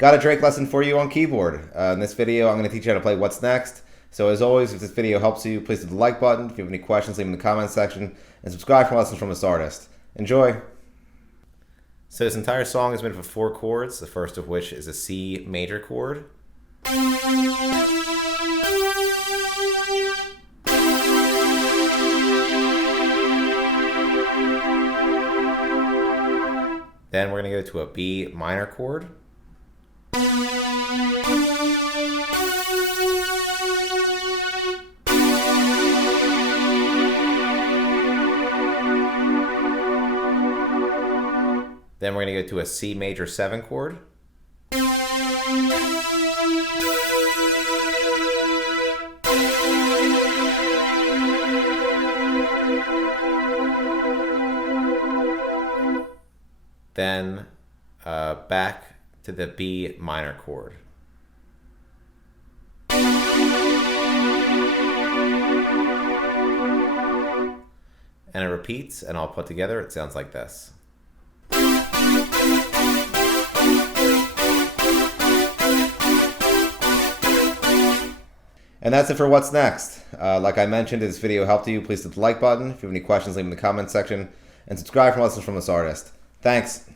Got a Drake lesson for you on keyboard. In this video, I'm going to teach you how to play What's Next. So as always, if this video helps you, please hit the like button. If you have any questions, leave them in the comments section. And subscribe for lessons from this artist. Enjoy! So this entire song is made up of 4 chords, the first of which is a C major chord. Then we're going to go to a B minor chord. Then we're going to go to a C major 7 chord. Then back to the B minor chord. And it repeats, and all put together, it sounds like this. And that's it for What's Next. Like I mentioned, if this video helped you, please hit the like button. If you have any questions, leave them in the comments section. And subscribe for lessons from this artist. Thanks.